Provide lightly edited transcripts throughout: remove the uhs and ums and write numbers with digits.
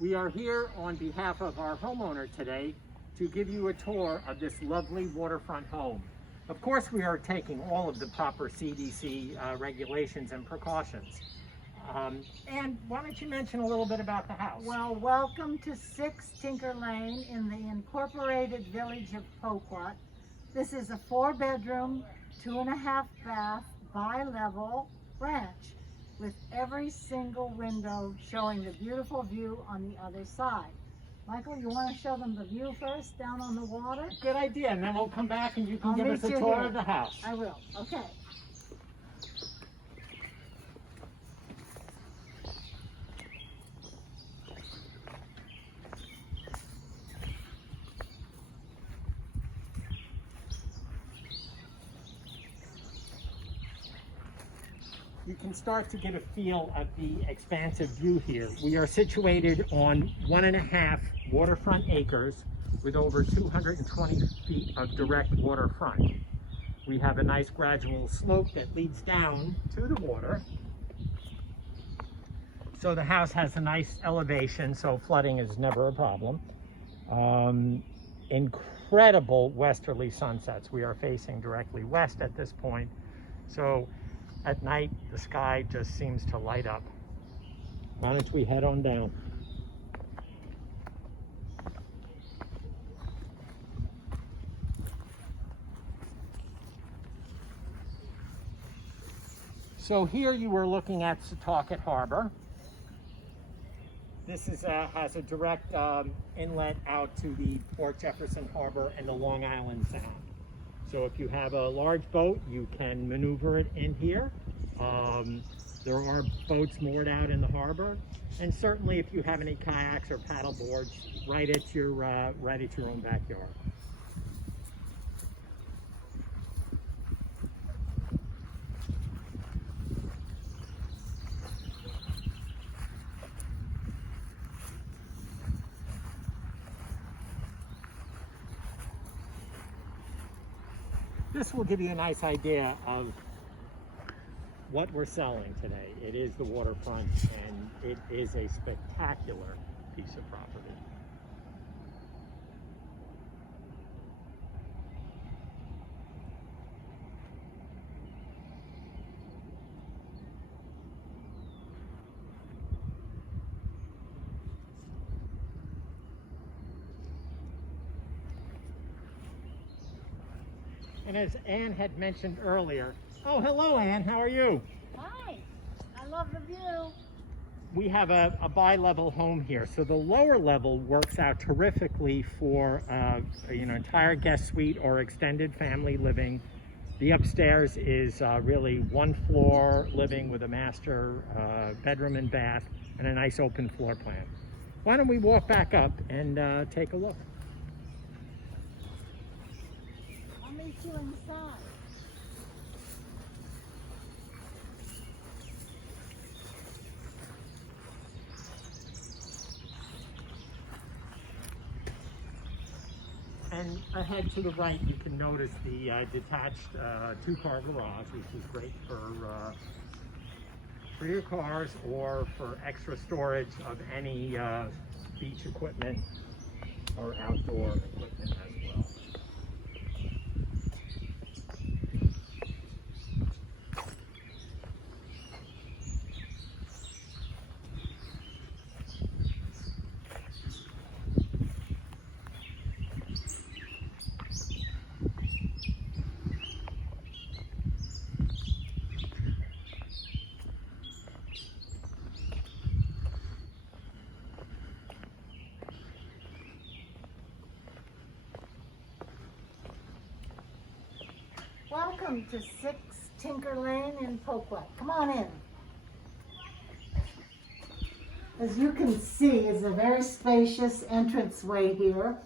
We are here on behalf of our homeowner today to give you a tour of this lovely waterfront home. Of course, we are taking all of the proper CDC regulations and precautions. And why don't you mention a little bit about the house? Well, welcome to 6 Tinker Lane in the incorporated village of Setauket. This is a 4-bedroom, 2.5 bath, bi-level ranch with every single window showing the beautiful view on the other side. Michael, you want to show them the view first down on the water? Good idea, and then we'll come back and you can I'll give us a meet you tour here. of the house. I will. Okay. You can start to get a feel of the expansive view here. We are situated on 1.5 waterfront acres with over 220 feet of direct waterfront. We have a nice gradual slope that leads down to the water. So the house has a nice elevation, so flooding is never a problem. Incredible westerly sunsets. We are facing directly west at this point. So at night, the sky just seems to light up. Why don't we head on down? So here you are looking at Setauket Harbor. This is has a direct inlet out to the Port Jefferson Harbor and the Long Island Sound. So if you have a large boat, you can maneuver it in here. There are boats moored out in the harbor, and certainly if you have any kayaks or paddle boards, right at your own backyard. This will give you a nice idea of what we're selling today. It is the waterfront, and it is a spectacular piece of property. And as Ann had mentioned earlier, oh, hello, Ann, how are you? Hi. I love the view. We have a bi-level home here. So the lower level works out terrifically for entire guest suite or extended family living. The upstairs is really 1-floor living with a master bedroom and bath and a nice open floor plan. Why don't we walk back up and take a look? I'll meet you inside. And ahead to the right, you can notice the detached 2-car garage, which is great for your cars or for extra storage of any beach equipment or outdoor equipment as well. Welcome to 6 Tinker Lane in Setauket. Come on in. As you can see, is a very spacious entranceway here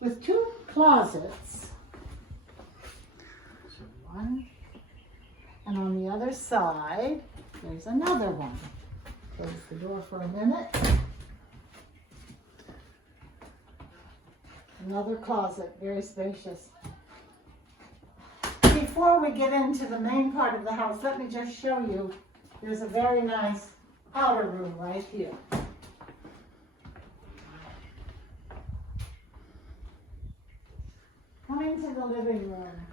with 2 closets. One, and on the other side, there's another one. Close the door for a minute. Another closet, very spacious. Before we get into the main part of the house, let me just show you, there's a very nice powder room right here. into the living room.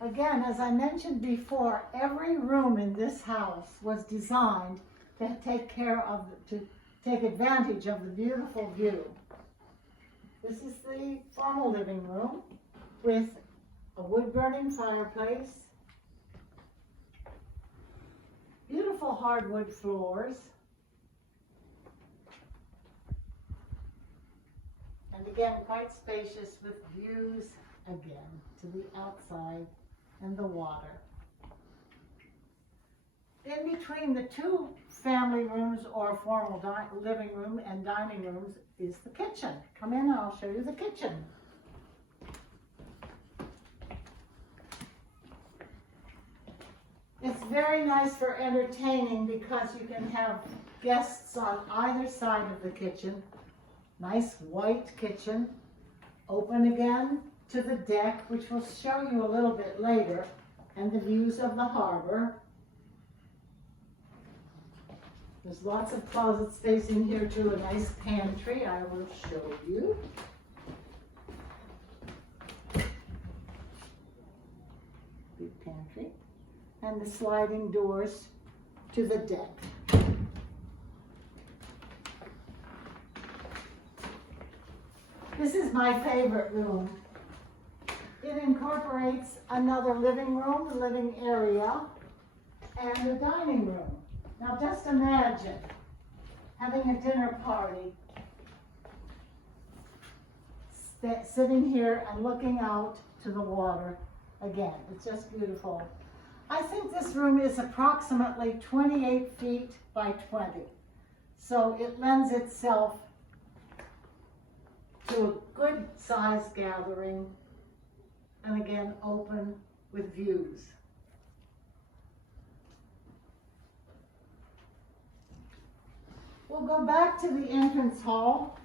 Again, as I mentioned before, every room in this house was designed to take advantage of the beautiful view. This is the formal living room with a wood-burning fireplace, beautiful hardwood floors, and again, quite spacious with views again to the outside and the water. In between the two family rooms or formal living room and dining rooms is the kitchen. Come in and I'll show you the kitchen. It's very nice for entertaining because you can have guests on either side of the kitchen. Nice white kitchen, open again to the deck, which we'll show you a little bit later, and the views of the harbor. There's lots of closet space in here too, a nice pantry I will show you. Big pantry. And the sliding doors to the deck. This is my favorite room. It incorporates another living room, a living area, and a dining room. Now just imagine having a dinner party, sitting here and looking out to the water. Again, it's just beautiful. I think this room is approximately 28 feet by 20. So it lends itself to a good size gathering, and again, open with views. We'll go back to the entrance hall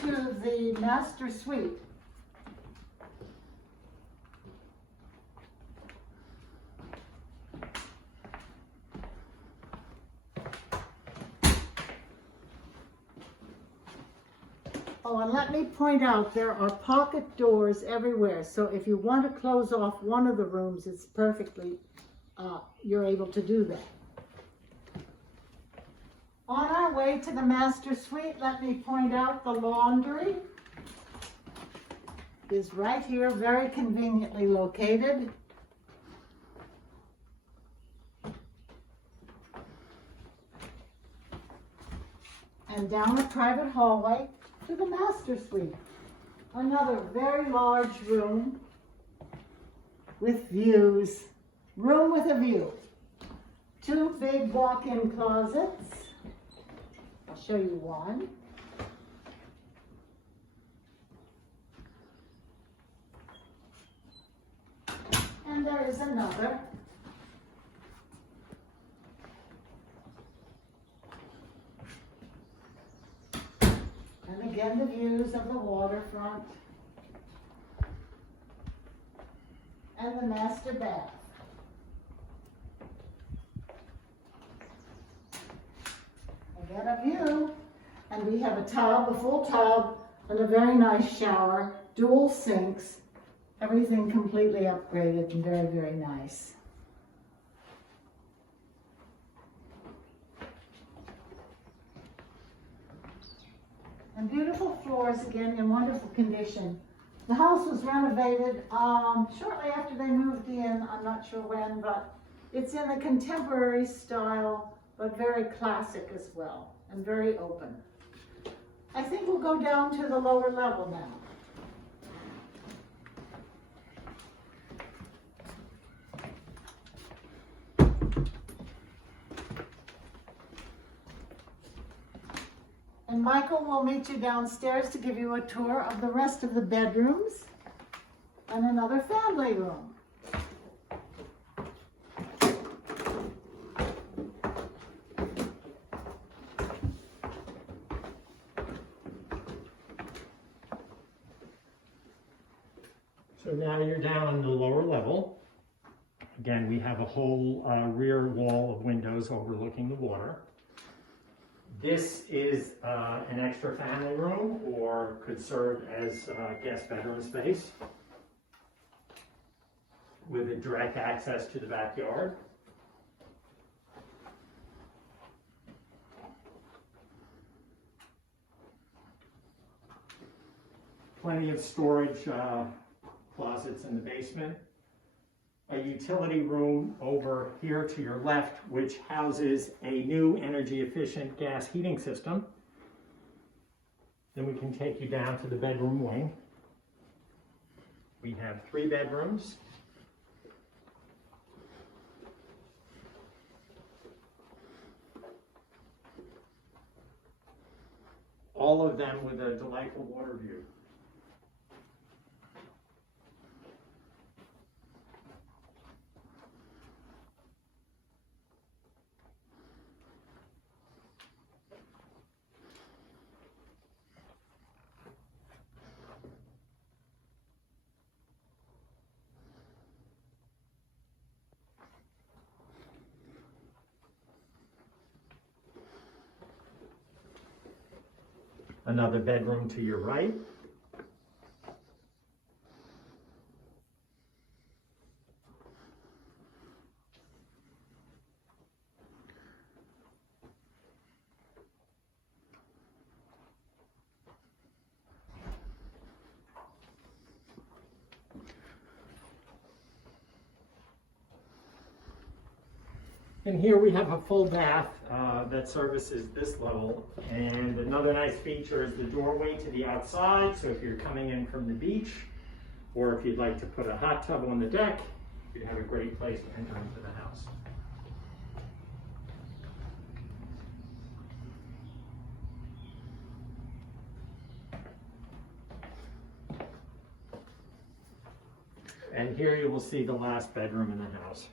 to the master suite. Oh, and let me point out, there are pocket doors everywhere. So if you want to close off one of the rooms, it's perfectly, you're able to do that. On our way to the master suite, let me point out the laundry is right here, very conveniently located. And down a private hallway to the master suite. Another very large room with views. Room with a view. Two big walk-in closets. I'll show you one. And there is another. And again, the views of the waterfront and the master bath. Again, a view, and we have a tub, a full tub, and a very nice shower, dual sinks, everything completely upgraded and very, very nice. And beautiful floors, again, in wonderful condition. The house was renovated shortly after they moved in. I'm not sure when, but it's in a contemporary style, but very classic as well, and very open. I think we'll go down to the lower level now. And Michael will meet you downstairs to give you a tour of the rest of the bedrooms and another family room. So now you're down on the lower level. Again, we have a whole rear wall of windows overlooking the water. This is an extra family room, or could serve as guest bedroom space. with a direct access to the backyard. Plenty of storage closets in the basement. A utility room over here to your left, which houses a new energy efficient gas heating system. Then we can take you down to the bedroom wing. We have 3 bedrooms. All of them with a delightful water view. Another bedroom to your right. And here we have a full bath that services this level. And another nice feature is the doorway to the outside. So if you're coming in from the beach, or if you'd like to put a hot tub on the deck, you'd have a great place to enter into the house. And here you will see the last bedroom in the house.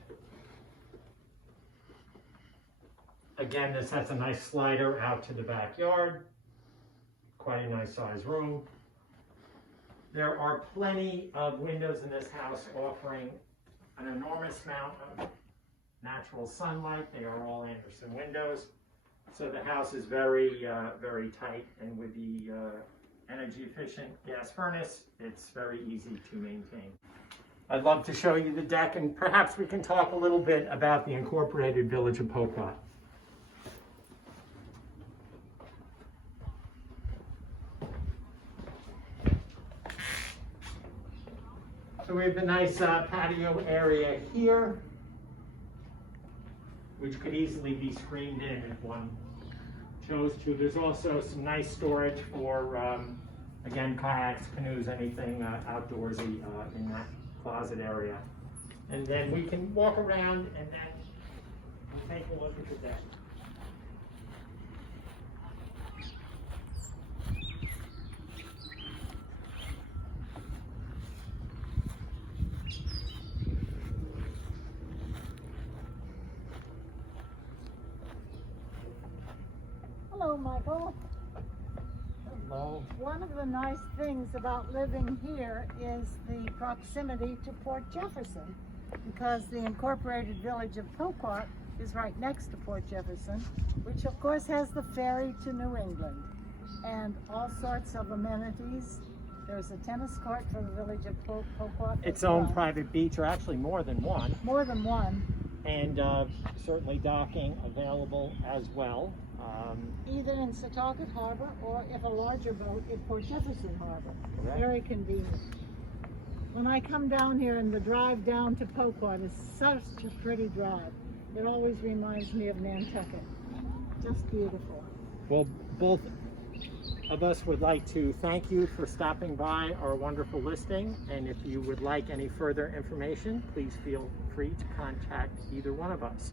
Again, this has a nice slider out to the backyard. Quite a nice size room. There are plenty of windows in this house offering an enormous amount of natural sunlight. They are all Anderson windows. So the house is very tight, and with the energy efficient gas furnace, it's very easy to maintain. I'd love to show you the deck, and perhaps we can talk a little bit about the incorporated village of Poquat. So we have a nice patio area here, which could easily be screened in if one chose to. There's also some nice storage for, again, kayaks, canoes, anything outdoorsy in that closet area. And then we can walk around and then we'll take a look at the deck. Hello, Michael. Hello. One of the nice things about living here is the proximity to Port Jefferson, because the incorporated village of Poquat is right next to Port Jefferson, which of course has the ferry to New England and all sorts of amenities. There's a tennis court for the village of Poquat. Its own private beach, or actually more than one. More than one. And certainly docking available as well. Either in Setauket Harbor or, if a larger boat, in Port Jefferson Harbor. Correct. Very convenient. When I come down here, and the drive down to Poquat is such a pretty drive. It always reminds me of Nantucket. Just beautiful. Well, both of us would like to thank you for stopping by our wonderful listing. And if you would like any further information, please feel free to contact either one of us.